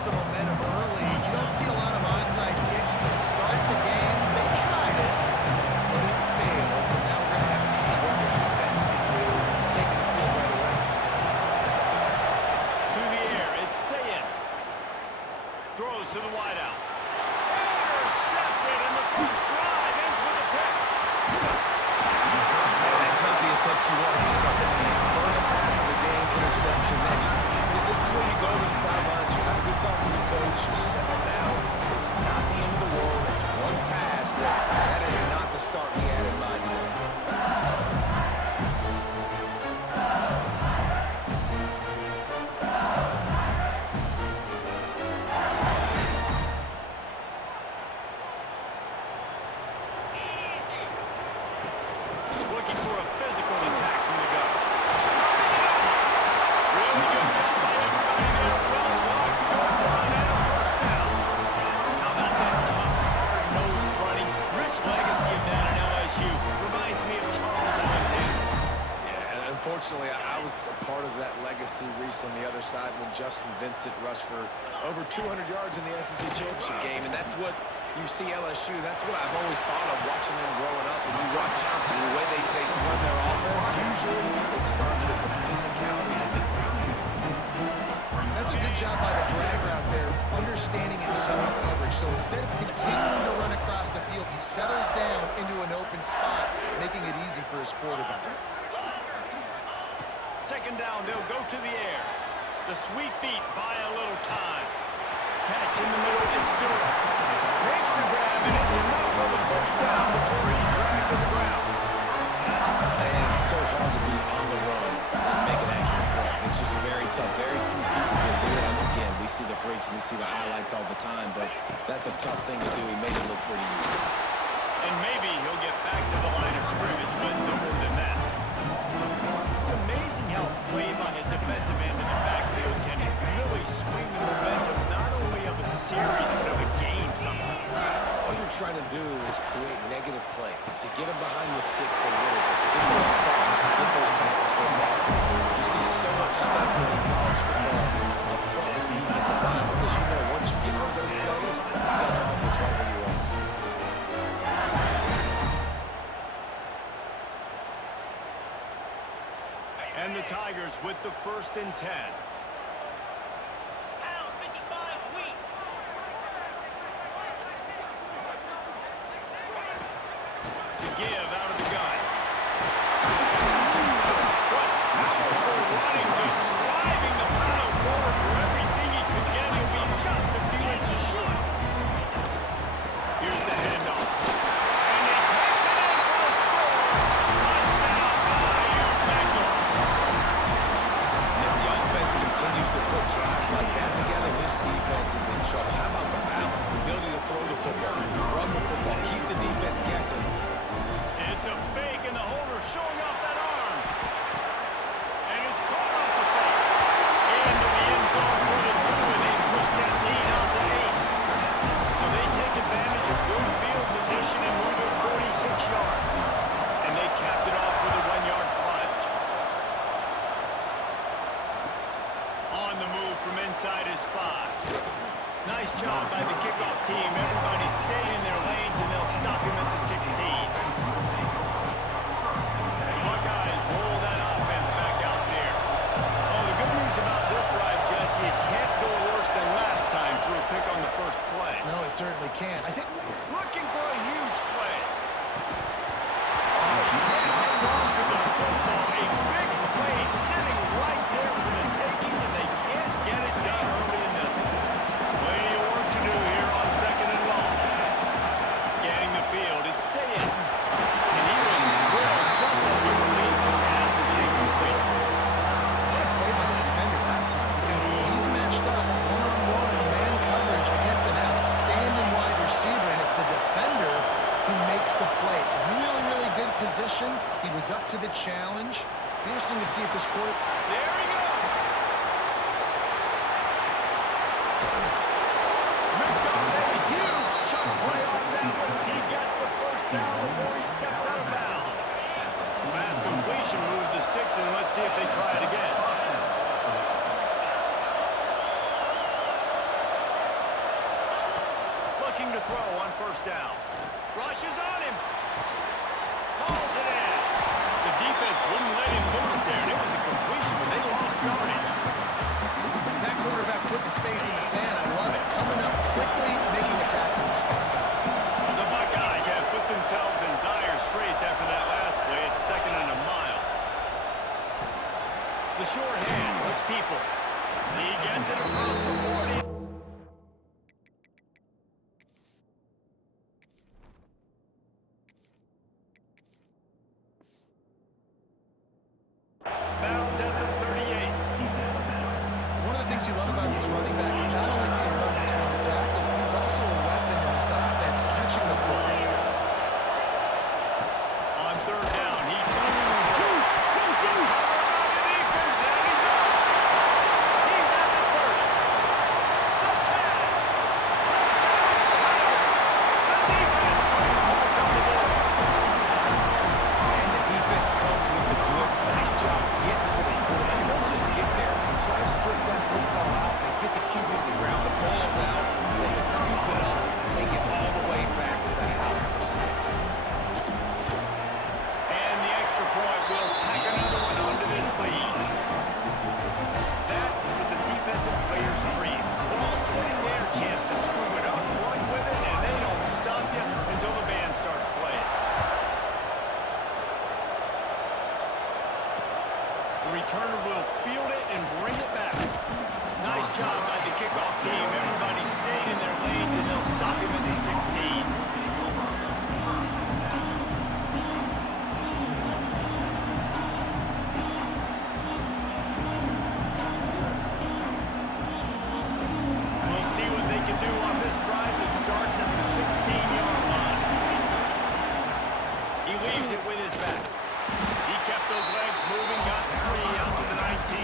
some momentum early. You don't see a lot of onside kicks to start the game. They tried it, but it failed. And now we're going to have to see what their defense can do, taking the field right away. To the air, it's Sayin. Throws to the wideout. Intercepted, and the first drive ends with a pick. And that's not the attempt you wanted to start the game. First pass of the game, interception. This is where you go to the sidelines. You have a good talk with your coach. You settle down. It's not the end of the world. It's one pass, but that is not the start he had in mind today. Looking for a physical attack from the gut. Really good job by everybody there. Well blocked, good run, and a first down. How about that tough, hard-nosed running? Rich legacy of that at LSU. Reminds me of Charles Alexander. Yeah, and unfortunately, I was a part of that legacy, Reese, on the other side when Justin Vincent rushed for over 200 yards in the SEC Championship game, and that's what you see LSU. That's what I've always thought of watching them growing up. And you watch the way they run their offense, usually it starts with the physicality and the ground. That's a good job by the drag route there, understanding its zone coverage. So instead of continuing to run across the field, he settles down into an open spot, making it easy for his quarterback. Second down, they'll go to the air. The sweet feet buy a little time. Catch in the middle, it's Durham. Makes the grab, and it's enough for the first down before he's dragged to the ground. Man, it's so hard to be on the run and make an accurate throw. It's just very tough. Very few people can do it. Again, we see the freaks and we see the highlights all the time, but that's a tough thing to do. He made it look pretty easy. And maybe he'll get back to the line of scrimmage, but no more than that. It's amazing how a play by a defensive end in the backfield can really swing the momentum not only of a series, but of a game sometimes. All you're trying to do is create negative plays, to get them behind the sticks a little bit, to get those sacks, to get those tackles for losses. You see so much stunting in college football up front with the defensive line because you know once you get rid of those plays, you got the offense right where you are. And the Tigers with the 1st and 10. To give out of the gun. What powerful running, just driving the pile forward for everything he could get. He'll be just a few inches short. Here's the handoff. And he takes it in for a score. Touchdown, Bayou Bengals. If the offense continues to put drives like that together, this defense is in trouble. How about the balance, the ability to throw the football, run the football, keep the defense guessing? It's a fake, and the holder showing off that arm. And it's caught off the fake. Into the end zone for the 2, and they push that lead out to 8. So they take advantage of good field position and move it 46 yards. And they capped it off with a 1-yard plunge. On the move from inside his 5. Nice job by the kickoff team. Everybody stay in their lanes, and they'll stop him at the 16. Buckeyes roll that offense back out there. Oh, the good news about this drive, Jesse, it can't go worse than last time through a pick on the first play. No, it certainly can't. I think Looking for a huge play. Oh, he can't hang on to the football. A big play sitting right there for the taking, and they can't get it done early in this one. Plenty of work to do here on 2nd and long. Scanning the field, it's Sayin. And he was drilled just as he released the pass and take complete. what a play by the defender that time, because he's matched up one-on-one man coverage against an outstanding wide receiver, and it's the defender who makes the play. Really, really good position. He was up to the challenge. Be interesting to see if this quarter... There he goes. Ripped off a huge shot play on that one as he gets the first down before he steps out of bounds. Pass completion moved the sticks, and let's see if they try it again. The short hand, it's Peoples. He gets it across the 40. Battle death at 38. One of the things you love about this running back is not only can he run between the tackles, but he's also a weapon in this offense, catching the football. On third down, he tries to throw. Being covered by the defense, and he's off. He's at the 30. The 10. Touchdown, Kyle. The defense putting points on the board. And the defense comes with the blitz. Nice job getting to the quarterback. And don't just get there. Try to strip that football out and get the QB to the ground. The ball's out. They scoop it up, take it all the way back to the house for 6. And the extra point will tack another one onto this lead. That is a defensive player's dream. Ball sitting there, chance to scoop it up, run with it, and they don't stop you until the band starts playing. The returner will field it and bring it back. Nice job by the kickoff team. Everybody stayed in their lanes, and they'll stop him at the 16. We'll see what they can do on this drive that starts at the 16-yard line. He leaves it with his back. He kept those legs moving, got 3 out to the 19.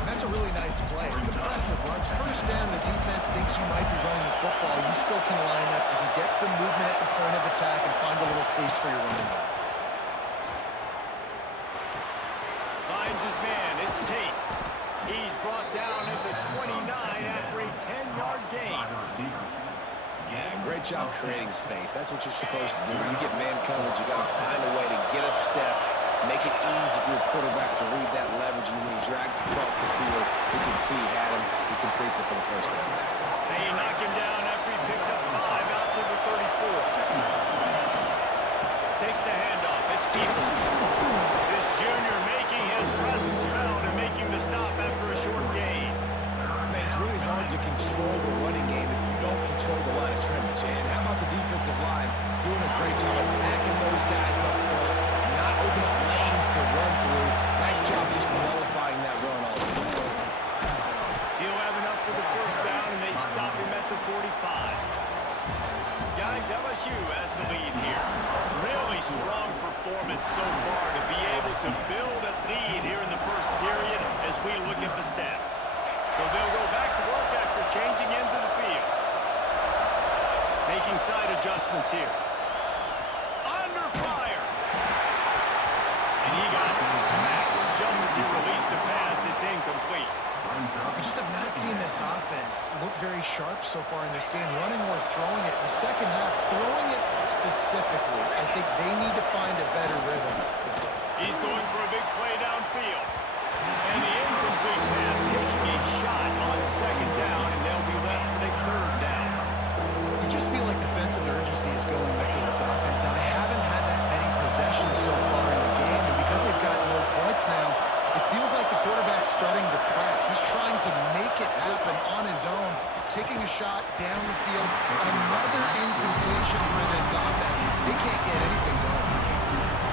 And that's a really nice play. It's impressive. Once first down, the defense thinks you might be running the football. You still can line up. You can get some movement at the point of attack and find a little crease for your running back. Finds his man. It's Tate. He's brought down at the 29 after a 10-yard gain. Yeah, great job creating space. That's what you're supposed to do. When you get man coverage, you got to find a way to get a step, make it easy for your quarterback to read that leverage, and when he drags across the field, you can see he had him. He completes it for the first down. They knock him down after he picks up 5 out to the 34. Takes the handoff. It's Peoples. This junior making his presence felt and making the stop after a short gain. Man, it's really hard to control the running game if you don't control the line of scrimmage. And how about the defensive line doing a great job attacking those guys up front, not opening up lanes to run through. Nice job just nullifying that run all the way. He'll have enough for the first down, and they stop him at the 45. Guys, LSU has the lead here. Really strong performance so far to be able to build a lead here in the first period as we look at the stats. So they'll go back to work after changing into the field. Making side adjustments here. Under fire. And he got smacked just as he released the pass. It's incomplete. We just have not seen this offense look very sharp so far in this game, running or throwing it. In the second half, throwing it specifically, I think they need to find a better rhythm. He's going for a big play downfield. And the incomplete pass taking a shot on second down, and they'll be left with a third down. You just feel like the sense of urgency is going up for this offense. Now, they haven't had that many possessions so far in the game, and because they've got no points now, it feels like the quarterback's starting to press. He's trying to make it happen on his own, taking a shot down the field. Another incompletion for this offense. They can't get anything going.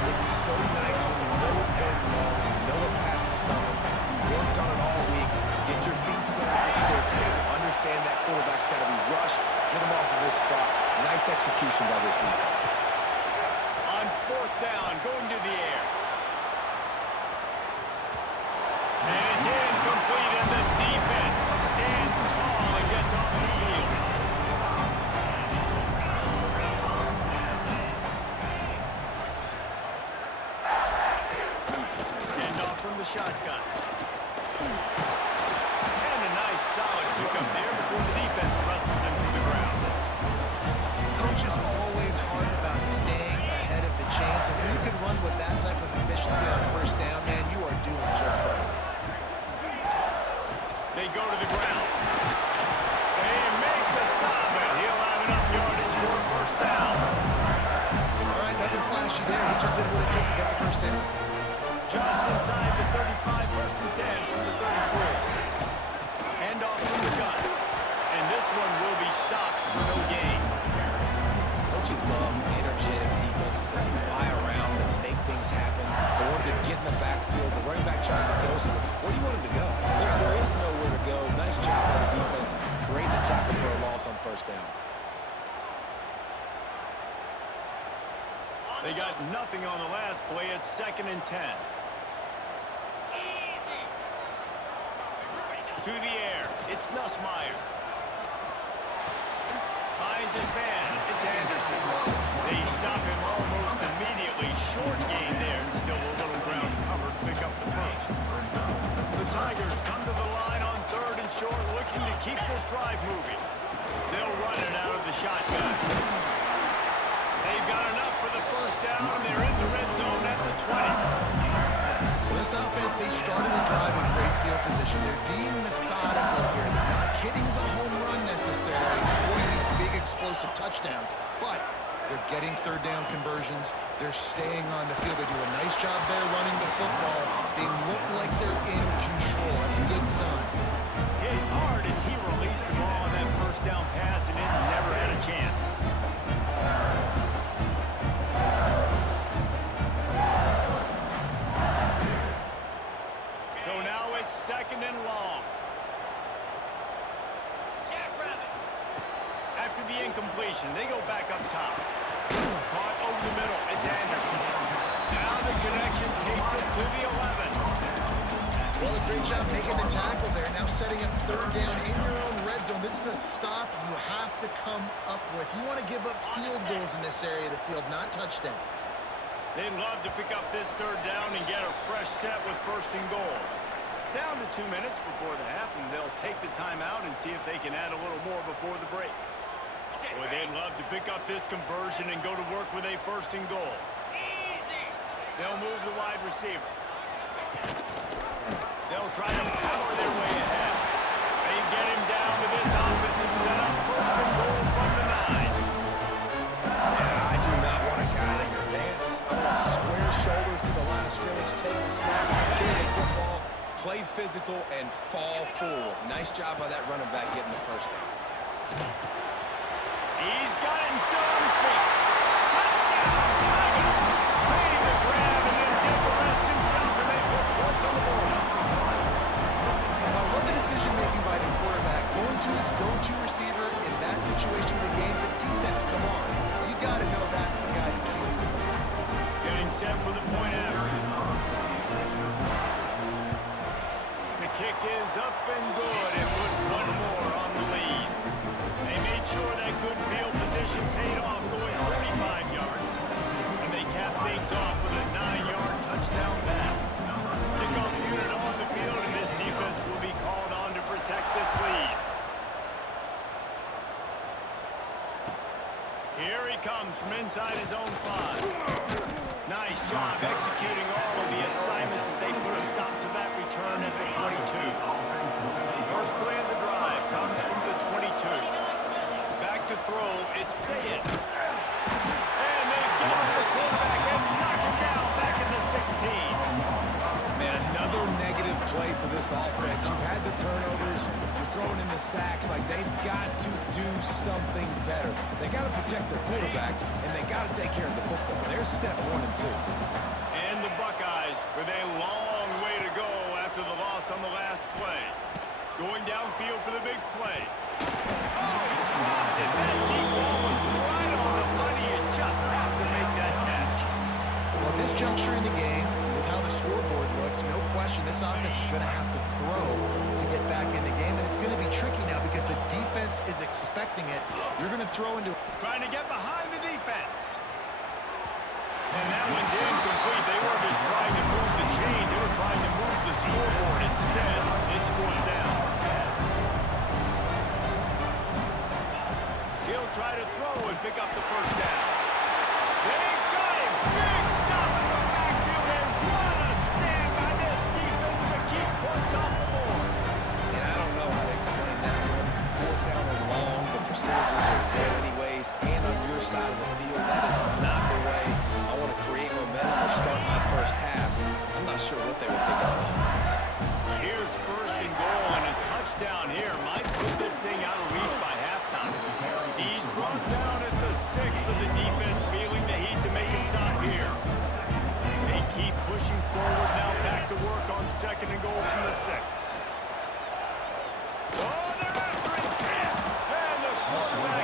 It's so nice when you know it's going wrong, you know a pass is coming, you worked on it all week, get your feet set at the sticks, understand that quarterback's got to be rushed, get him off of this spot. Nice execution by this defense. On fourth down, going to the air. And it's incomplete, and the defense stands tall and gets off the field. Handoff from the shotgun. And a nice solid pickup there before the defense wrestles him to the ground. Coach is always hard about staying ahead of the chains, and when you can run with that type of efficiency on first down, man, you are doing just that. They go to the ground. They make the stop, but he'll have enough yardage for a first down. All right, nothing flashy there. He just did what it took to get the first down. Just inside the 35. first down. They got nothing on the last play. It's 2nd and 10. To the air. It's Nussmeier. Finds his man. It's Anderson. They stop him almost immediately. Short gain there and still a little ground covered. Pick up the first. The Tigers come to the line on 3rd and short, looking to keep this drive moving. They'll run it out of the shotgun. They've got enough for the first down. They're in the red zone at the 20. Well, this offense, they started the drive with great field position. They're being methodical here. They're not hitting the home run necessarily, scoring these big explosive touchdowns, but they're getting 3rd down conversions. They're staying on the field. They do a nice job there running the football. They look like they're in control. That's a good sign. Hit hard as he released the ball on that first down pass, and it never had a chance. So now it's 2nd and long. After the incompletion, they go back up top. Caught over the middle. It's Anderson. Now the connection takes it to the 11. Well, a great job making the tackle there. Now setting up 3rd down in your own red zone. This is a stop you have to come up with. You want to give up field goals in this area of the field, not touchdowns. They'd love to pick up this 3rd down and get a fresh set with 1st and goal. Down to 2 minutes before the half, and they'll take the timeout and see if they can add a little more before the break. Boy, they'd love to pick up this conversion and go to work with a 1st and goal. They'll move the wide receiver. They'll try to power their way ahead. They get him down to this offense to set up 1st and goal from the 9. Yeah, I do not want a guy that can dance. I want square shoulders to the line of scrimmage, take the snap, secure the football, play physical, and fall forward. Nice job by that running back getting the first down. He's got it and still on his feet. Touchdown, Tigers. Made the grab and then did the rest himself, and they put points on the board. I love the decision-making by the quarterback, going to his go-to receiver in that situation of the game. The defense, come on. You got to know that's the guy the QB's looking for. Getting set for the point after. The kick is up and good. It put one more on the lead. They made sure that good field position paid off, going 45 yards. And they capped things off with a 9-yard touchdown pass. Kickoff unit on the field, and this defense will be called on to protect this lead. Here he comes from inside his own 5. Nice job executing all of the assignments as they put a stop to that return at the 22. First play of the drive comes from the 22. Back to throw, it's Sayed. And they get to the quarterback and knock him down back in the 16. Man, another negative play for this offense. You've had the turnovers, you're throwing in the sacks. Like, they've got to do something better. They got to protect their quarterback, and they got to take care of the football. There's step 1 and 2. And the Buckeyes with a long way to go after the loss on the last play. Going downfield for the big play. Oh, he dropped it. That deep ball was right on the money. You just have to make that catch. Well, at this juncture in the game, with how the scoreboard looks, no question this offense is going to have to throw to get back in the game, and it's going to be tricky now because the defense is expecting it. You're going to throw into... Trying to get behind the defense. And that one's incomplete. They weren't just trying to move the chains. They were trying to move the scoreboard. Instead, it's 4th down. He'll try to throw and pick up the first down. They got him. Big stop in the backfield, and what a stand by this defense to keep points off the board. And I don't know how to explain that one. 4th down and long, the percentages are there anyways, and on your side of the field, that is not the way I want to create momentum or start my first half. I'm not sure what they were thinking on offense. Here's 1st and goal, and a touchdown here might put this thing out of reach by halftime. He's brought down at the 6, but the defense feeling the heat to make a stop here. They keep pushing forward now, back to work on 2nd and goal from the 6. Oh, they're after it! And the quarterback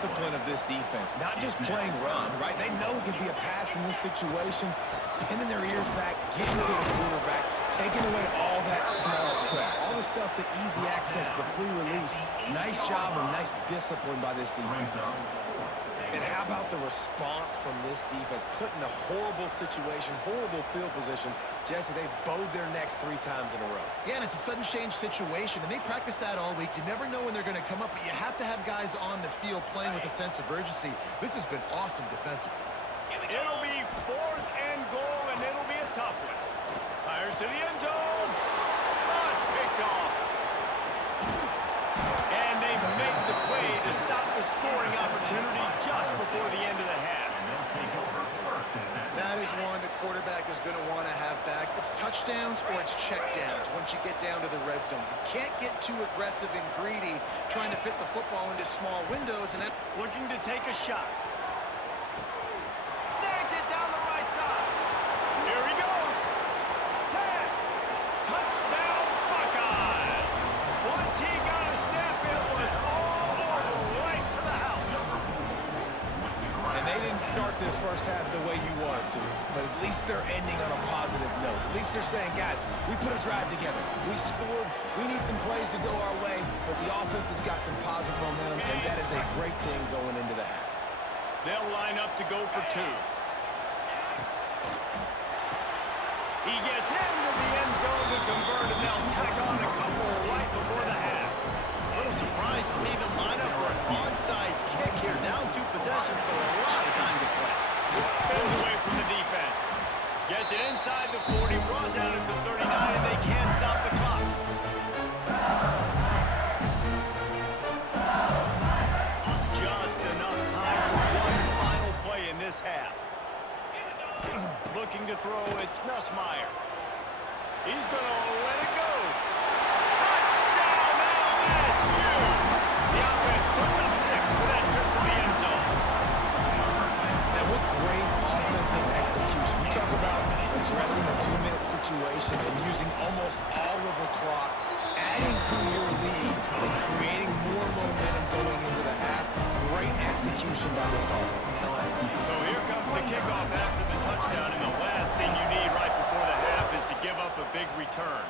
discipline of this defense, not just playing run, right? They know it could be a pass in this situation, pinning their ears back, getting to the quarterback, taking away all that small stuff, all the stuff, the easy access, the free release. Nice job and nice discipline by this defense. And how about the response from this defense? Put in a horrible situation, horrible field position. Jesse, they bowed their necks 3 times in a row. Yeah, and it's a sudden change situation, and they practice that all week. You never know when they're going to come up, but you have to have guys on the field playing with a sense of urgency. This has been awesome defensively. It'll be 4th and goal, and it'll be a tough one. Fires to the end zone. Oh, it's picked off. And they make the play to stop the scoring opportunity just before the end of the half. That is one the quarterback is going to want to have back. It's touchdowns or it's checkdowns once you get down to the red zone. You can't get too aggressive and greedy trying to fit the football into small windows. And Looking to take a shot. Snags it down the right side. Here he goes. Tag. Touchdown, Buckeyes. Once he got a step, it was all over right to the house. And they didn't start this first half the way you wanted to, but at least they're ending on a positive note. At least they're saying, guys, we put a drive together. We scored. We need some plays to go our way, but the offense has got some positive momentum, and that is a great thing going into the half. They'll line up to go for 2. He gets into the end zone to convert, and they'll tack on a couple right before the half. A little surprised to see them line up for an onside kick here. Down 2 possessions, but a lot of time to play. Spins away from the defense. Gets it inside the 40, brought down at the 39, and they can't stop the clock. Just enough time for one final play in this half. Looking to throw, it's Nussmeier. He's going to let it go. Touchdown, LSU! The offense puts up 6 with that trip to the end zone. And what great offensive execution. You talk about addressing a 2-minute situation and using almost all of the clock, adding to your lead, and creating more momentum going into the half. Great execution by this offense. So here comes the kickoff after the touchdown, and the last thing you need right before the half is to give up a big return.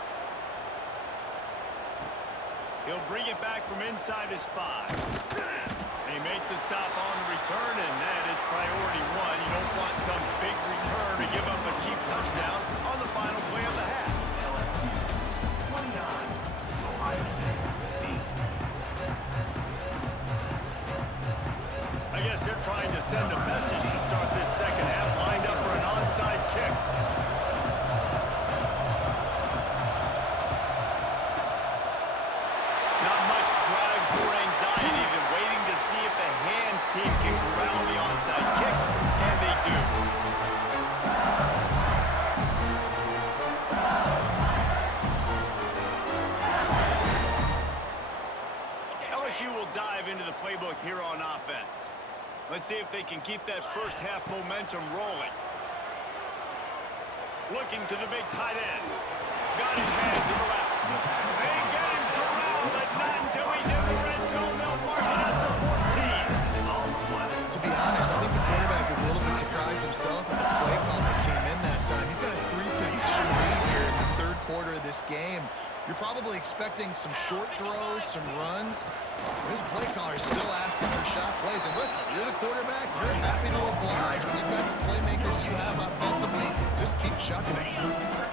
He'll bring it back from inside his 5. They make the stop on the return, and that is priority 1. You don't want some big return to give up a cheap touchdown on the final play of the half. I guess they're trying to send a message to start this second half, lined up for an onside kick. Not much drives more anxiety than waiting to see if the hands team can corral the onside kick, and they do. LSU will dive into the playbook here on offense. Let's see if they can keep that first half momentum rolling. Looking to the big tight end. Got his man to the left. They get him corralled, but not until he's in the red zone. They'll mark it at the 14. to be honest, I think the quarterback was a little bit surprised himself with the play call that came in that time. You've got a 3-possession lead here in the 3rd quarter of this game. You're probably expecting some short throws, some runs. This play caller is still asking for shot plays. And listen, you're the quarterback. You're happy to oblige. When you've got the playmakers you have offensively, just keep chucking it.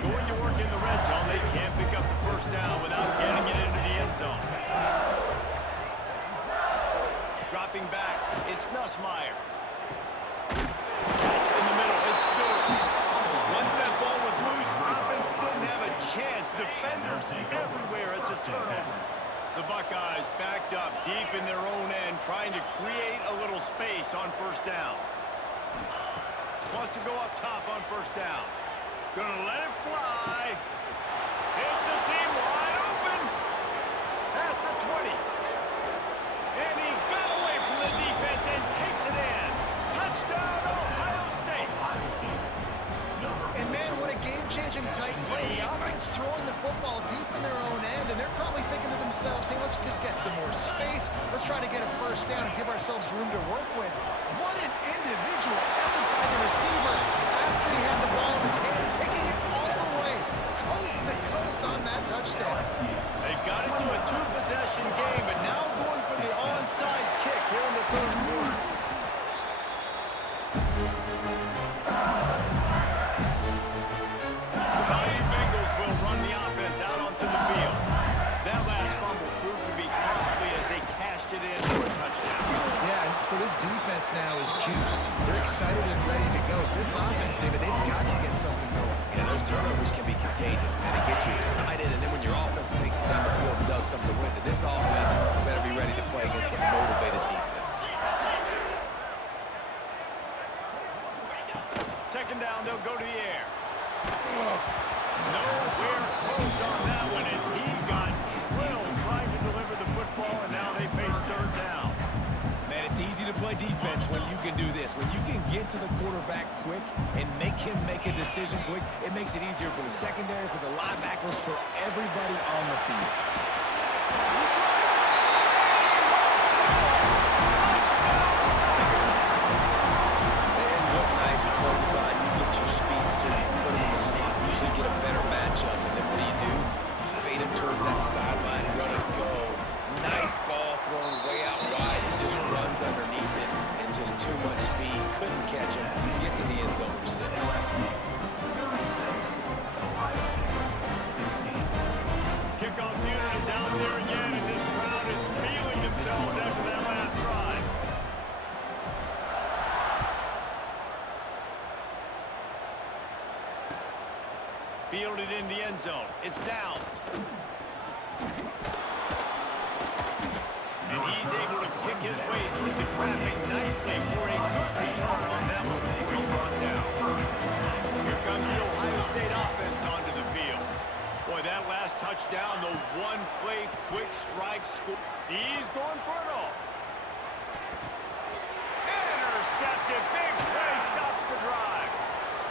Going to work in the red zone, they can't pick up the first down without getting it into the end zone. Dropping back, it's Nussmeier. Catch in the middle, it's Stewart. Once that ball was loose, offense didn't have a chance. Defenders everywhere, it's a turnover. The Buckeyes backed up deep in their own end, trying to create a little space on first down. Wants to go up top on first down. Gonna let it fly. It's a seam wide open. Past the 20. And he got away from the defense and takes it in. Touchdown, Ohio State. And man, what a game-changing tight play. The offense throwing the football deep in their own end, and they're probably thinking to themselves, themselves, hey, let's just get some more space. Let's try to get a first down and give ourselves room to work with. What an individual effort by the receiver after he had the ball in his hand, taking it all the way, coast to coast on that touchdown. They've got it to a two-possession game, but now going for the onside kick here in the third quarter. The Miami Bengals will run the offense out onto the field. That last fumble proved to be costly as they cashed it in for a touchdown. Yeah, and so this defense now is juiced. They're excited and ready to go. So this offense, David, they've got to get something going. Yeah, those turnovers can be contagious, man. It gets you excited, and then when your offense takes it down the field and does something with it, this offense better be ready to play against a motivated defense. Second down, they'll go to the air. Nowhere close on that one as he got drilled trying to deliver the football, and now they face third down. Man, it's easy to play defense when you can do this. When you can get to the quarterback quick and make him make a decision quick, it makes it easier for the secondary, for the linebackers, for everybody on the field. Man, what nice play design. You get your speedster, you put him in the slot, usually get a better matchup, and then what do? You fade him towards that sideline, run and go. Nice ball thrown way out wide. He just runs underneath it and just too much speed. Couldn't catch him. Gets in the end zone for 6. Kickoff unit is out there again, and this crowd is feeling themselves after that last drive. Fielded in the end zone. It's Downs. And he's able to pick his way through the traffic nicely for a good return on that one before he's brought down. Here comes the Ohio State offense onto the field. Boy, that last touchdown, the one-play quick strike score. He's going for it all. Intercepted. Big play stops the drive.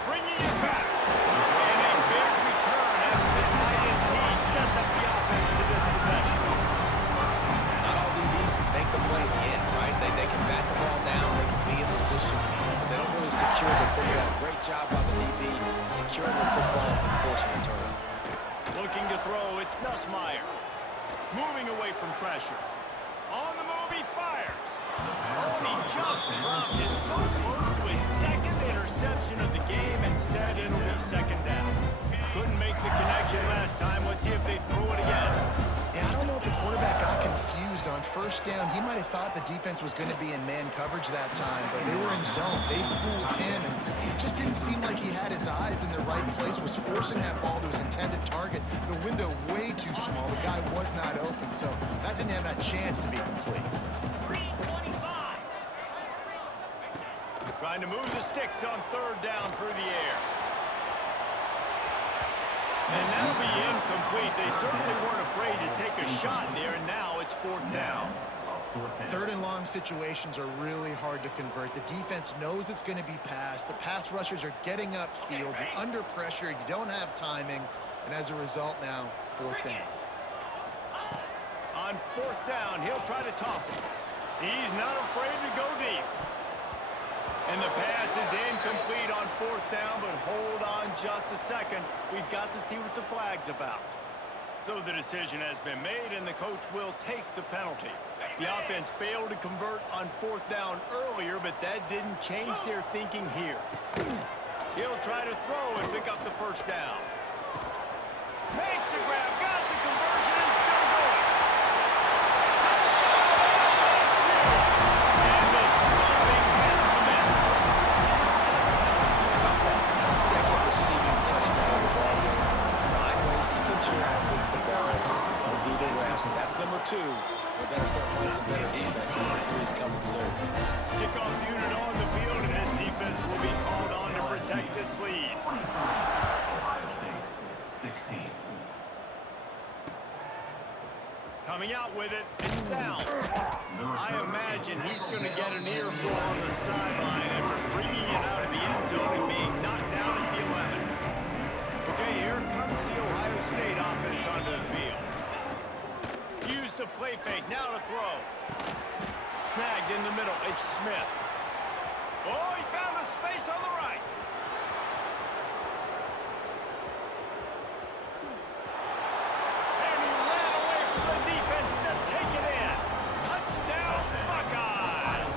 Bringing it back. And a big return after the INT sets up the offense for this possession. Not all DBs make the play at the end, right? They can bat the ball down, they can be in position, but they don't really secure the football. Great job by the DB, securing the football and forcing the turnover. Looking to throw, it's Nussmeier. Moving away from pressure. On the move, he fires. Oh, and he just dropped it so close to his second interception of the game. Instead, it'll be second down. Couldn't make the connection last time. Let's see if they throw it again. Yeah, I don't know if the quarterback got confused on first down. He might have thought the defense was going to be in man coverage that time, but they were in zone. They fooled him, and it just didn't seem like he had his eyes in the right place, was forcing that ball to his intended target. The window way too small. The guy was not open, so that didn't have that chance to be complete. Trying to move the sticks on third down through the air. And that'll be incomplete. They certainly weren't afraid to take a shot there, and now it's fourth down. Third and long situations are really hard to convert. The defense knows it's going to be passed. The pass rushers are getting upfield. You're under pressure. You don't have timing. And as a result now, fourth down. On fourth down, he'll try to toss it. He's not afraid to go deep. And the pass is incomplete on fourth down, but hold on just a second. We've got to see what the flag's about. So the decision has been made, and the coach will take the penalty. The offense failed to convert on fourth down earlier, but that didn't change their thinking here. He'll try to throw and pick up the first down. Makes the grab, got the conversion, and still going. And the stopping has commenced. Second receiving touchdown of the ball game. Find ways to get your athletes the ball. They'll do the rest. That's number 2. They better start playing some better defense. Number 3 is coming soon. Kickoff unit on the field, and this defense will be called on to protect this lead. Ohio State, 16. Coming out with it, it's down. I imagine he's going to get an earful on the sideline after bringing it out of the end zone and being knocked down at the 11. Okay, here comes the Ohio State offense onto the field. Use in the middle. It's Smith. Oh, he found a space on the right. And he ran away from the defense to take it in. Touchdown, Buckeyes.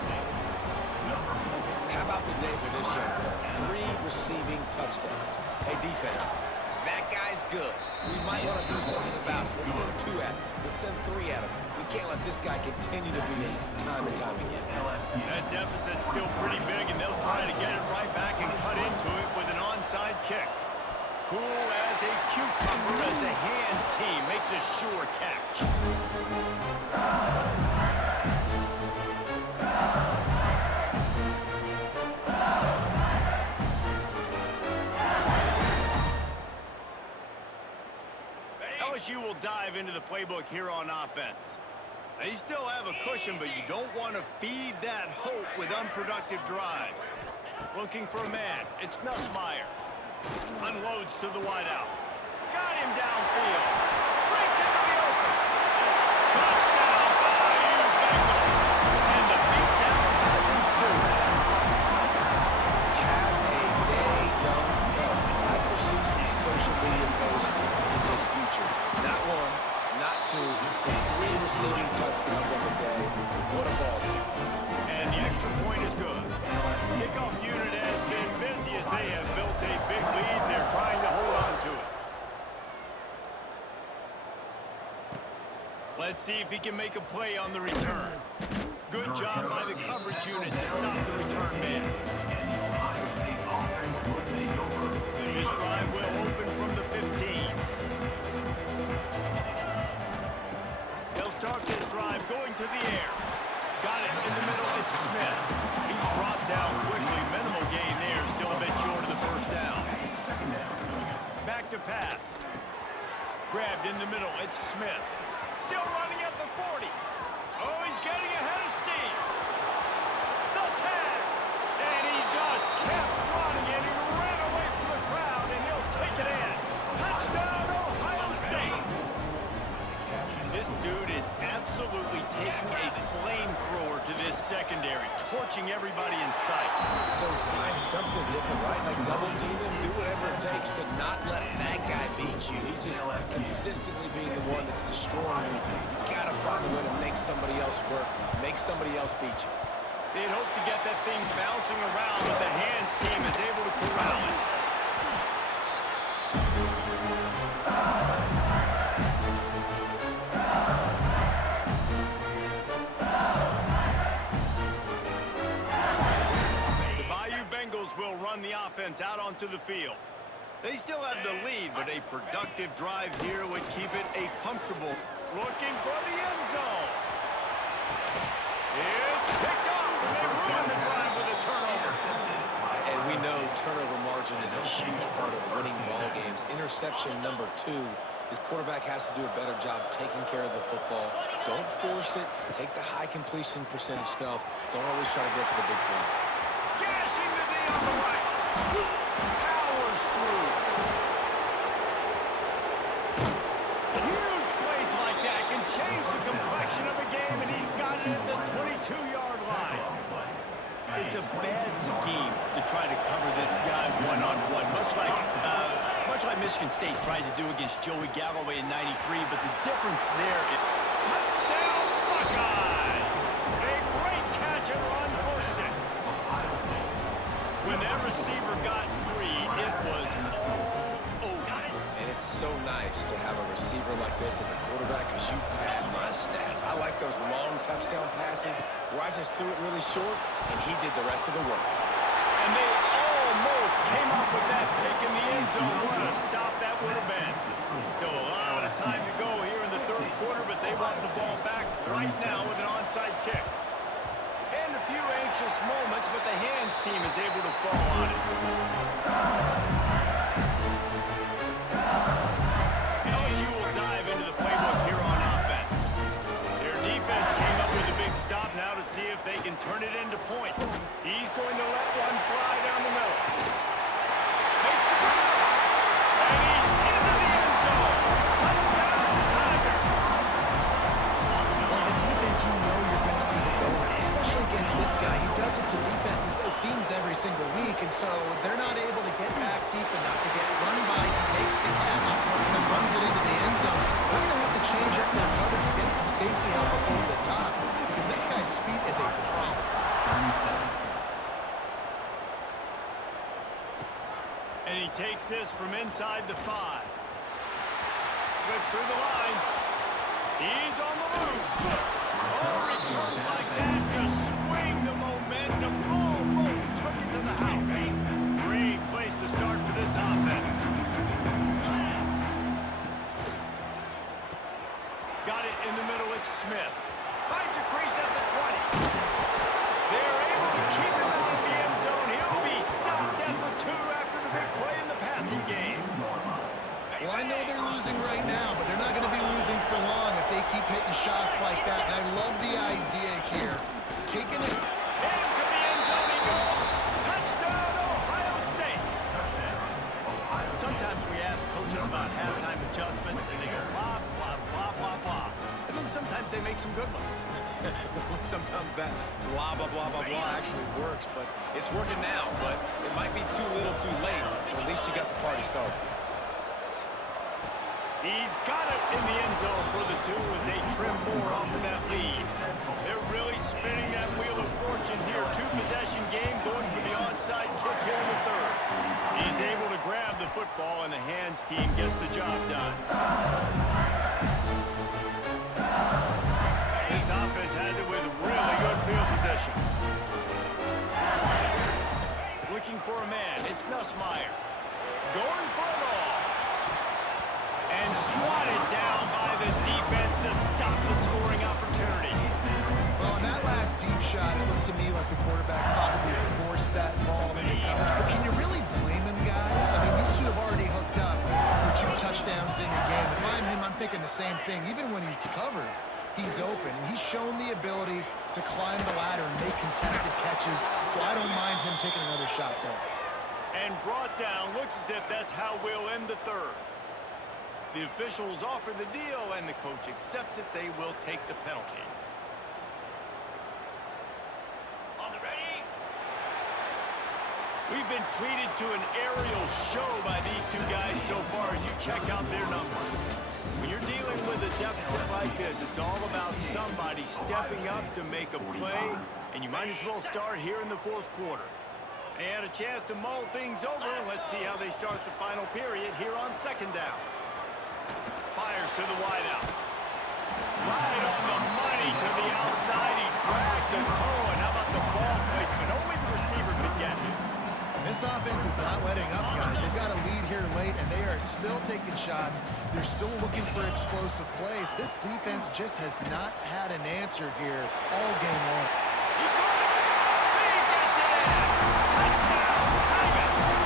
How about the day for this young fella? 3 receiving touchdowns. Hey, defense, that guy's good. We might want to do something about it. Let's send 2 at him. Let's send 3 at him. We can't let this guy continue to beat us time and time again. That deficit's still pretty big, and they'll try to get it right back and cut into it with an onside kick. Cool as a cucumber as the hands team makes a sure catch. LSU will dive into the playbook here on offense. They still have a cushion, but you don't want to feed that hope with unproductive drives. Looking for a man. It's Nussmeier. Unloads to the wideout. Got him downfield. Breaks into the open. Touchdown, Bayou Bengals. And the beatdown has ensued. Have a day, young fella. I foresee some social media posts in his future. Not 1, not 2, but 3 receiving touchdowns on the day. What a ball game. And the extra point is good. Kickoff unit has been busy as they have built a big lead, and they're trying to hold on to it. Let's see if he can make a play on the return. Good job by the coverage unit to stop the return man. This drive will open from the 15. They'll start this drive going to the air. Got it in the middle. It's Smith. He's brought down quickly. Minimal gain there. Still a bit short of the first down. Back to pass. Grabbed in the middle. It's Smith. Still running at the 40. Oh, he's getting ahead of steam. The tag. And he just kept running, and he ran away from the crowd, and he'll take it in. Touchdown, Ohio State. This dude is absolutely taking a flamethrower to this secondary, torching everybody in sight. So find something different, right? Like double team him, do whatever it takes to not let that guy beat you. He's just consistently being the one that's destroying you. You gotta find a way to make somebody else work, make somebody else beat you. They'd hope to get that thing bouncing around, but the hands team is able to corral it. Will run the offense out onto the field. They still have the lead, but a productive drive here would keep it a comfortable. Looking for the end zone. It's picked off, and they ruin the drive with a turnover. And we know turnover margin is a huge part of winning ball games. Interception number 2. His quarterback has to do a better job taking care of the football. Don't force it. Take the high completion percentage stuff. Don't always try to go for the big play. Gashing the knee on the right. Powers through. Huge plays like that can change the complexion of a game, and he's got it at the 22-yard line. It's a bad scheme to try to cover this guy one-on-one, much like Michigan State tried to do against Joey Galloway in '93, but the difference there is touchdown Buckeyes! A great catch and run for 6. When that receiver got free, it was all over. And it's so nice to have a receiver like this as a quarterback because you pad my stats. I like those long touchdown passes where I just threw it really short and he did the rest of the work. And they almost came up with that pick in the end zone. What a stop that would have been. Still a lot of time to go here in the 3rd quarter, but they want the ball back right now with an onside kick. And a few anxious moments, but the hands team is able to fall on it. LSU will dive into the playbook here on offense. Their defense came up with a big stop now to see if they can turn it into points. He's going to let one fly down the middle. Makes the grab. And he's into the end zone. Touchdown, Tiger. As a defense, you know you're going to see the go route, especially against single week, and so they're not able to get back deep enough to get run by. He makes the catch and then runs it into the end zone. They're going to have to change up their coverage and get some safety help up over the top because this guy's speed is a problem. 37. And he takes this from inside the 5. Slips through the line. He's on the loose. Oh, returns like that just swing the momentum. Almost took it to the house. Great place to start for this offense. Got it in the middle. It's Smith. Finds a crease at the 20. They're able to keep him out of the end zone. He'll be stopped at the 2 after the big play in the passing game. Well, I know they're losing right now, but they're not going to be losing for long if they keep hitting shots like that. And I love the idea here. Taking it. Into the end zone he goes. Touchdown, Ohio State. Sometimes we ask coaches about halftime adjustments, and they go blah, blah, blah, blah, blah. And then sometimes they make some good ones. Sometimes that blah, blah, blah, blah, blah actually works, but it's working now. But it might be too little too late, but at least you got the party started. He's got it in the end zone for the 2 as they trim more off of that lead. They're really spinning that wheel of fortune here. 2-possession game going for the onside kick here in the 3rd. He's able to grab the football, and the hands team gets the job done. This offense has it with really good field possession. Looking for a man. It's Nussmeier. Going for it all. And swatted down by the defense to stop the scoring opportunity. Well, on that last deep shot, it looked to me like the quarterback probably forced that ball into coverage. But can you really blame him, guys? I mean, these two have already hooked up for 2 touchdowns in the game. If I'm him, I'm thinking the same thing. Even when he's covered, he's open. And he's shown the ability to climb the ladder and make contested catches. So I don't mind him taking another shot there. And brought down. Looks as if that's how we'll end the 3rd. The officials offer the deal, and the coach accepts it. They will take the penalty. On the ready. We've been treated to an aerial show by these 2 guys so far as you check out their numbers. When you're dealing with a deficit like this, it's all about somebody stepping up to make a play, and you might as well start here in the 4th quarter. They had a chance to mull things over. Let's see how they start the final period here on 2nd down. Fires to the wideout. Right on the money to the outside. He dragged the toe. And how about the ball placement? Only the receiver could get it. This offense is not letting up, guys. They've got a lead here late, and they are still taking shots. They're still looking for explosive plays. This defense just has not had an answer here all game long. He gets it in. Touchdown, Tigers.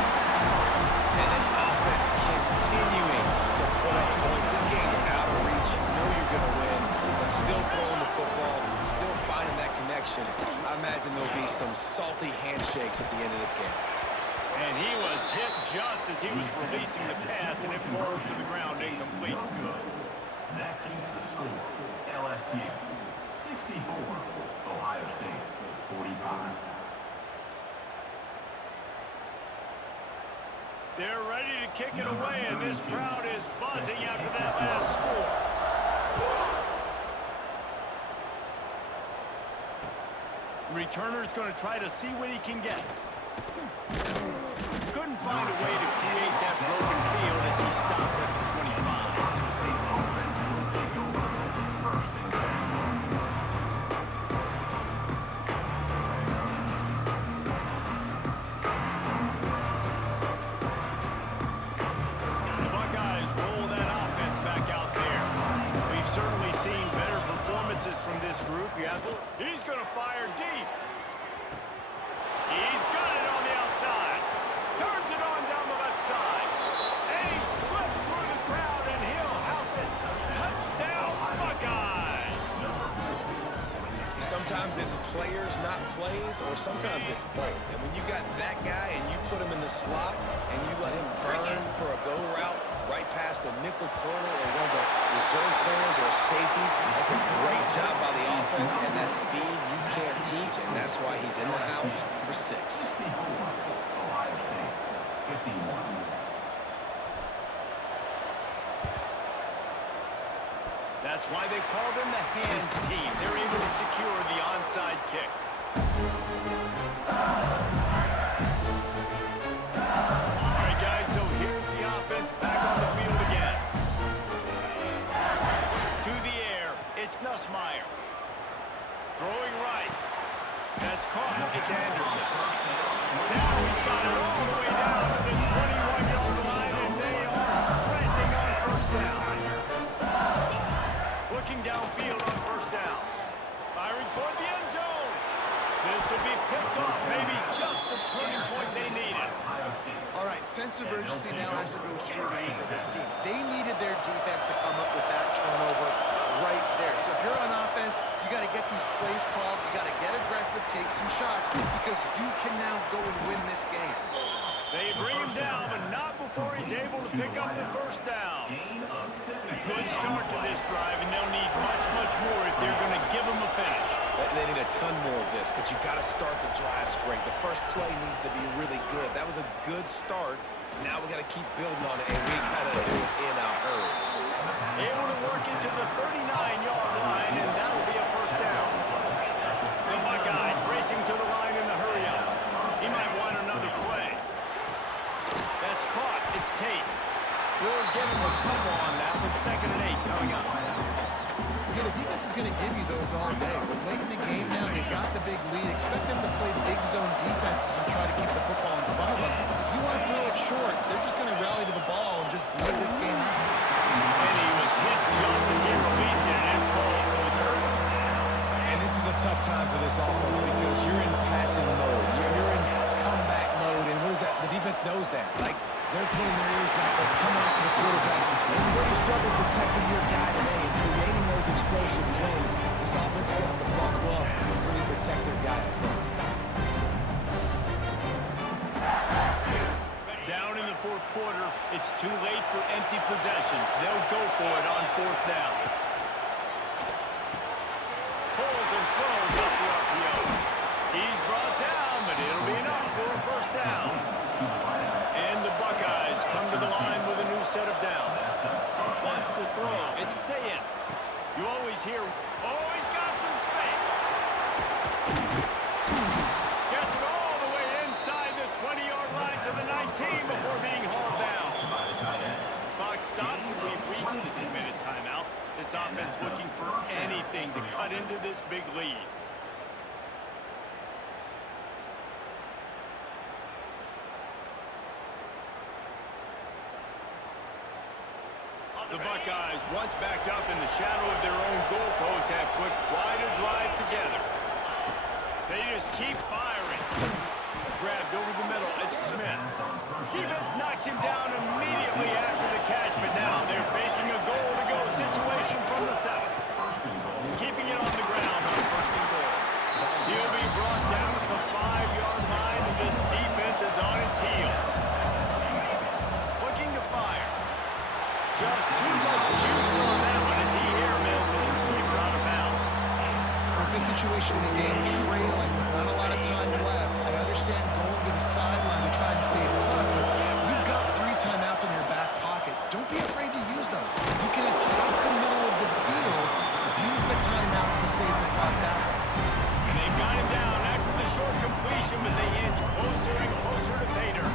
And this offense continuing to put up points. This game's out of reach. You know you're going to win, but still throwing the football, still finding that connection. I imagine there'll be some salty handshakes at the end of this game. And he was hit just as he was releasing the pass, and it falls to the ground incomplete. No good. That keeps the score. LSU 64, Ohio State 45. They're ready to kick it away, and this crowd is buzzing after that last score. Returner's going to try to see what he can get. Couldn't find a way to create that broken field as he stopped at the 25. The Buckeyes roll that offense back out there. We've certainly seen better performances from this group. He's going to fire deep. He's got it on the outside. Turns it on down the left side. And he slipped through the crowd, and he'll house it. Touchdown, Buckeyes. Sometimes it's players, not plays, or sometimes it's both. And when you got that guy and you put him in the slot and you let him burn for a go route right past past a nickel corner or one of the reserve corners or a safety. That's a great job by the offense, and that speed you can't teach, and that's why he's in the house for 6. 64, Ohio State, 51. That's why they call them the hands team. They're able to secure the onside kick. All right, guys, so here's the offense back on the field again. To the air, it's Nussmeier. Throwing right. That's caught. It's Anderson. Now he's got it all the way down to the 21-yard line, and they are threatening on first down. Looking downfield on first down. Firing toward the end zone. This will be picked off. Maybe just the turning point they needed. All right, sense of urgency now has to go through the roof for this team. They needed their defense to come up with that turnover right there. So if you're on offense, you got to get these plays called. You got to get aggressive, take some shots, because you can now go and win this game. They bring him down, but not before he's able to pick up the first down. Good start to this drive, and they'll need much, much more if they're going to give him a finish. They need a ton more of this, but you got to start the drives great. The first play needs to be really good. That was a good start. Now we got to keep building on it, and we got to do it in a hurry. Able to work into the 39-yard line, and that'll be a first down. The Buckeyes racing to the line in the hurry-up. He might want another play. That's caught. It's Tate. We'll give him a couple on that with 2nd and 8 coming up. Yeah, the defense is going to give you those all day. But late in the game now, they've got the big lead. Expect them to play big zone defenses and try to keep the football in front of them. If you want to throw it short, they're just going to rally to the ball and just bleed this game out. And he was hit just as he released it, and it falls to the turf. And this is a tough time for this offense because you're in passing mode. You're in comeback mode, and what is that? The defense knows that. Like, they're putting their ears back. They're coming after the quarterback. And you really struggle protecting your guy today and creating those explosive plays. This offense is going to have to buckle up and really protect their guy in front. Down in the 4th quarter, it's too late for empty possessions. They'll go for it on 4th down. Pulls and throws up the RPO. He's brought down, but it'll be enough for a first down. And the Buckeyes come to the line with a new set of downs. Wants to throw. It's Sayin. You always hear, oh, he's got some space. Gets it all the way inside the 20-yard line to the 19 before being hauled down. Clock stops, and we've reached the 2-minute timeout. This offense looking for anything to cut into this big lead. The Buckeyes, once backed up in the shadow of their own goalpost, have put quite a drive together. They just keep firing. Grabbed over the middle, it's Smith. Defense knocks him down immediately after the catch, but now they're facing a goal-to-go situation from the 7. Keeping it on the ground on 1st and goal. He'll be brought down at the 5-yard line, and this defense is on its heels. Looking to fire. Just too much juice on that one as he airmails his receiver out of bounds. With this situation in the game, trailing with not a lot of time left, I understand going to the sideline to try and save clock, but you've got 3 timeouts in your back pocket. Don't be afraid to use those. You can attack the middle of the field, use the timeouts to save the clock that way. And they've got him down after the short completion, but they inch closer and closer to Pater.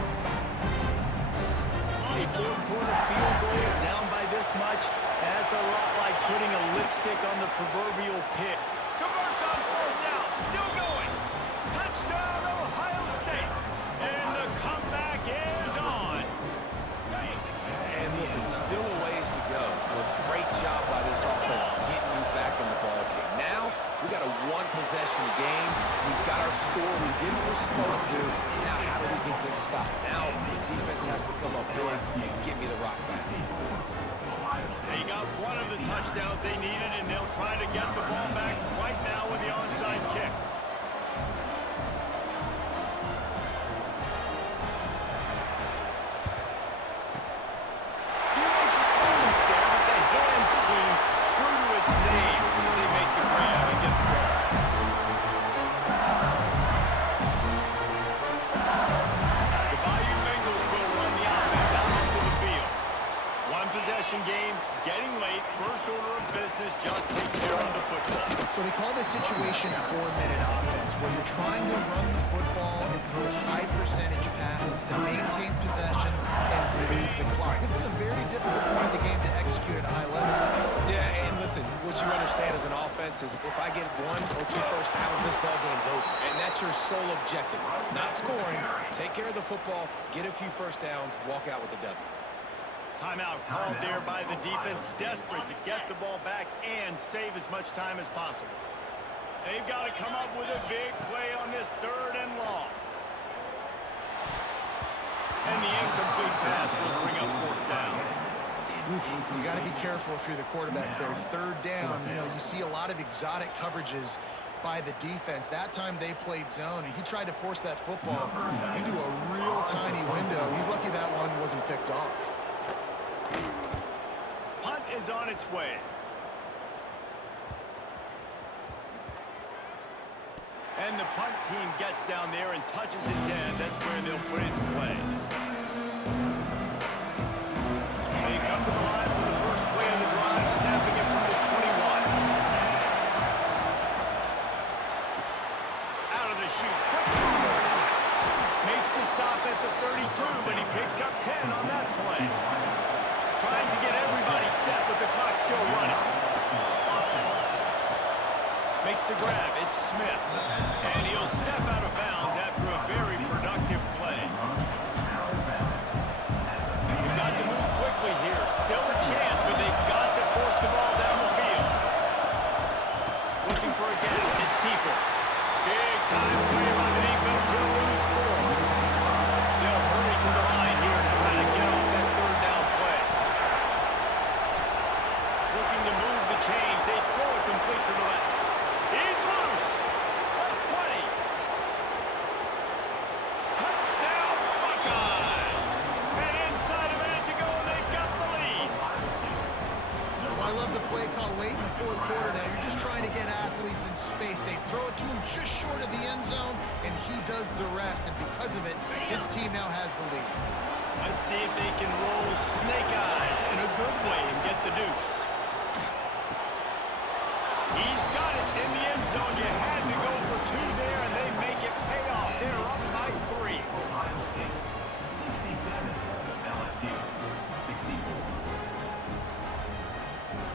A 4th quarter field goal down by this much, that's a lot like putting a lipstick on the proverbial pig. Converts on 4th down, still going. Touchdown, Ohio State. And the comeback is on. And listen, still a ways to go. A great job by this offense getting you back in the ballgame. Now, we got a 1-possession game. We've got our score. We did what we're supposed to do. Now, how do we get this stopped? Now, the defense has to come up big and give me the rock back. They got one of the touchdowns they needed, and they'll try to get the ball back right now with the onside kick. Few anxious possession game, getting late, first order of business, just take care of the football. So they call this situation 4-minute offense, where you're trying to run the football and throw high percentage passes to maintain possession and bleed the clock. This is a very difficult point of the game to execute at a high level. Yeah, and listen, what you understand as an offense is if I get 1 or 2 first downs, this ball game's over. And that's your sole objective. Not scoring, take care of the football, get a few first downs, walk out with the W. Timeout called there by the defense, desperate to get the ball back and save as much time as possible. They've got to come up with a big play on this 3rd and long. And the incomplete pass will bring up 4th down. You got to be careful if you're the quarterback there. 3rd down, you see a lot of exotic coverages by the defense. That time they played zone, and he tried to force that football into a real tiny window. He's lucky that one wasn't picked off. Punt is on its way. And the punt team gets down there and touches it down. That's where they'll put it in play. They come to the line for the first play of the drive, snapping it from the 21. Out of the chute. Makes the stop at the 32, but he picks up 10 on that play. Trying to get everybody set with the clock still running. Makes the grab. It's Smith. And he'll step out of bounds after a very productive play. They've got to move quickly here. Still a chance, but they've got to force the ball down the field. Looking for a gap. It's Peoples. Big time play by the defense. He'll lose 4. They'll hurry to the line here to try to get off that 3rd down play. Looking to move the chains. They throw it complete to the left. He's loose. A 20. Touchdown, Buckeyes. And inside a minute to go, they've got the lead. Well, I love the play call late in the 4th quarter now. You're just trying to get athletes in space. They throw it to him just short of the end zone, and he does the rest. And because of it, his team now has the lead. Let's see if they can roll snake eyes in a good way and get the deuce. He's got it in the end zone. You had to go for 2 there, and they make it pay off. They're up by 3. Ohio State 67, LSU 64.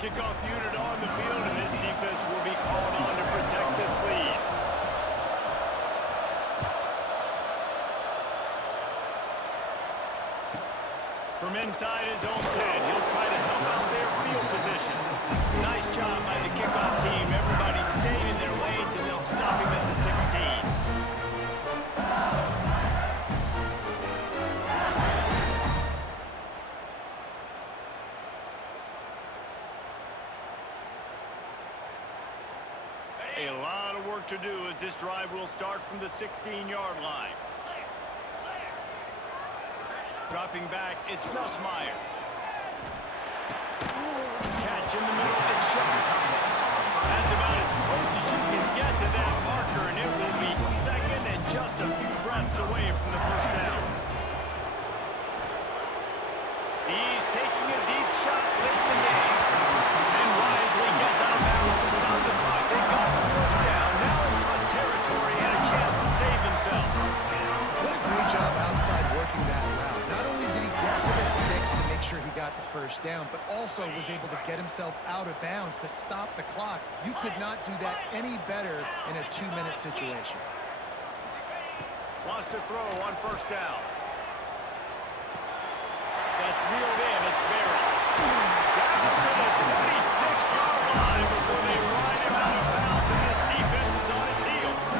Kickoff unit on the field, and this defense will be called on to protect this lead. From inside his own 10, he'll try to help out their field position. Nice job by the kickoff team. Everybody staying in their lanes, and they'll stop him at the 16. A lot of work to do as this drive will start from the 16-yard line. Dropping back, it's Nussmeier. Catch in the middle, it's Sharp. That's about as close as you can get to that marker, and it will be 2nd and just a few breaths away from the 1st down. He's taking a deep shot late in the game. And wisely gets out of bounds to stop the clock. They got the 1st down. Now in plus territory and a chance to save himself. What a great job outside working that route. Not only did he get to the sticks to make sure he got the 1st down, but also was able to get himself out of bounds to stop the clock. You could not do that any better in a 2-minute situation. Wants to throw on 1st down. That's reeled in. It's Barry. Down to the 26-yard line before they ride him out of bounds, and this defense is on its heels.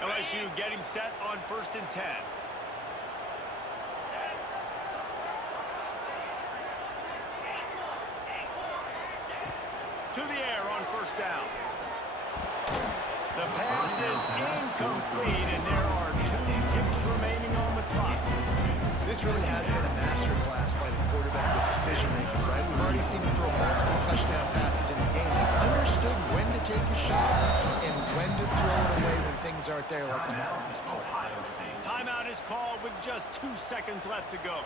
LSU getting set on 1st and 10. To the air on 1st down. The pass is incomplete, and there are 2 ticks remaining on the clock. This really has been a masterclass by the quarterback with decision-making, right? We've already seen him throw multiple touchdown passes in the game. He's understood when to take his shots and when to throw it away when things aren't there, like on that last play. Timeout is called with just 2 seconds left to go.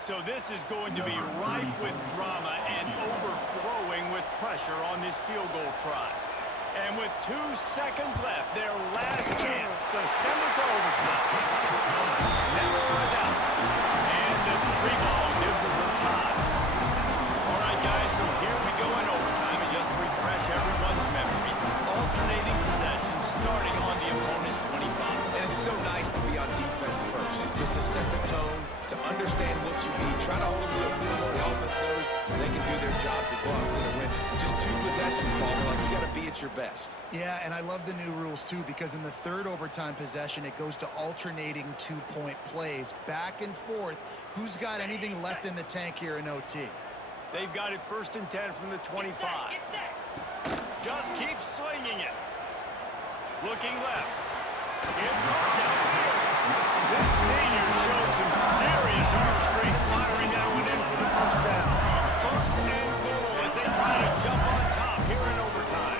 So this is going to be rife with drama and overflowing with pressure on this field goal try. And with 2 seconds left, their last chance to send it to overtime. Never a doubt. And the 3-ball gives us a tie. All right, guys, so here we go in overtime. And just to refresh everyone's memory, alternating possession starting on the opponent's 25. And it's so nice to be on defense first, just to set the tone, to understand what you need. Try to hold them to a field goal. The offense knows they can do their job to go out and win a win. Just 2 possessions, Paul. Like, you got to be at your best. Yeah, and I love the new rules, too, because in the 3rd overtime possession, it goes to alternating 2-point plays, back and forth. Who's got anything left in the tank here in OT? They've got it 1st and 10 from the 25. Just keep slinging it. Looking left. It's caught downfield. This senior shows some serious arm strength firing that one in for the 1st down. 1st and goal as they try to jump on top here in overtime.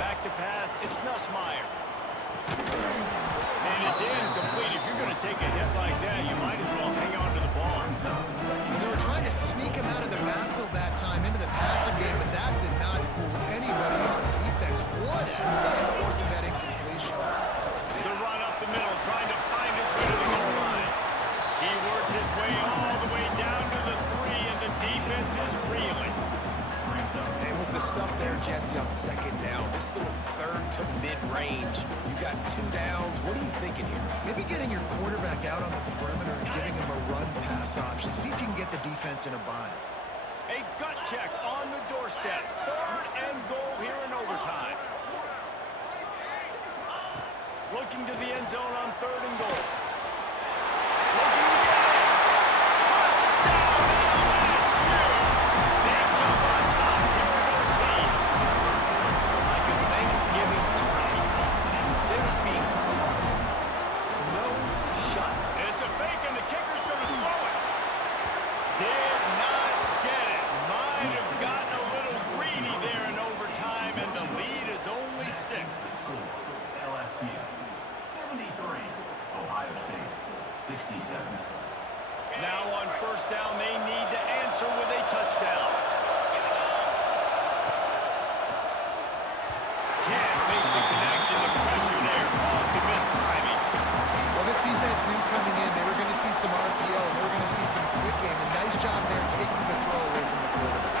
Back to pass. It's Nussmeier. And it's incomplete. If you're going to take a hit like that, you might as well hang on to the ball. They were trying to sneak him out of the backfield that time into the passing game, but that did not fool anybody on defense. What a hit, forcing that incompletion. The run up the middle, trying to find his way to the goal line. He works his way all the way down to the 3, and the defense is reeling. And with the stuff there, Jesse, on 2nd down, this little 3rd to mid-range, you got 2 downs. What are you thinking here? Maybe getting your quarterback out on the perimeter and giving him a run-pass option. See if you can get the defense in a bind. A gut check on the doorstep. 3rd and goal here in overtime. Looking to the end zone on 3rd and goal. Looking to get it. Touchdown, LSU! Big jump on top here in OT. Like a Thanksgiving turkey. There's being caught. No shot. It's a fake, and the kicker's going to throw it. Did not get it. Might have gotten a little greedy there in overtime, and the lead is only 6. LSU 73, Ohio State 67. Now on 1st down, they need to answer with a touchdown. Can't make the connection. The pressure there caused the missed timing. Well, this defense knew coming in they were going to see some RPO, and they were going to see some quick game. A nice job there taking the throw away from the quarterback.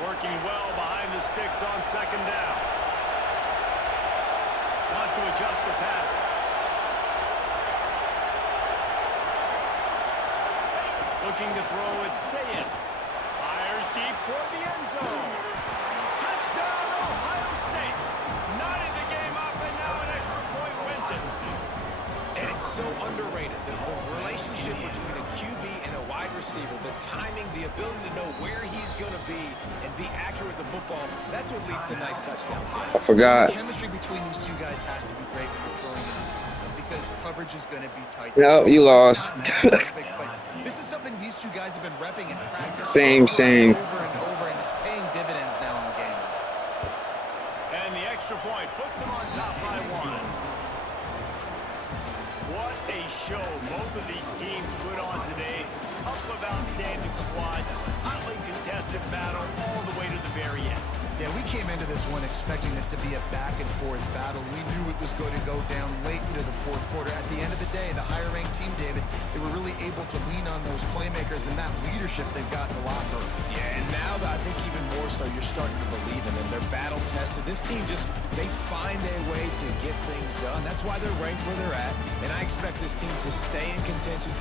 Working well behind the sticks on 2nd down. Wants to adjust the pattern. Looking to throw it, Sayed. Fires deep toward the end zone. Touchdown, Ohio State. Knotted the game up, and now an extra point wins it. And it's so underrated. The relationship between a QB and a wide receiver, the timing, the ability to know where he's going to be and be accurate with the football, that's what leads to nice touchdowns, Jesse. I forgot. The chemistry between these 2 guys has to be great when you're throwing it because coverage is going to be tight. No, you lost. But this is something these 2 guys have been repping in practice. Same. Over and over, and it's paying dividends now in the game. And the extra point puts them on top by 1. What a show both of these teams put on today. Couple of outstanding squads, hotly contested battle all the way to the very end. Yeah, we came into this one expecting this to be a back-and-forth battle. We knew it was going to go down late into the 4th quarter. At the end of the day, the higher-ranked team, David, they were really able to lean on those playmakers and that leadership they've got in the locker room. Yeah, and now I think even more so, you're starting to believe in them. They're battle-tested. This team they find a way to get things done. That's why they're ranked where they're at, and I expect this team to stay in contention for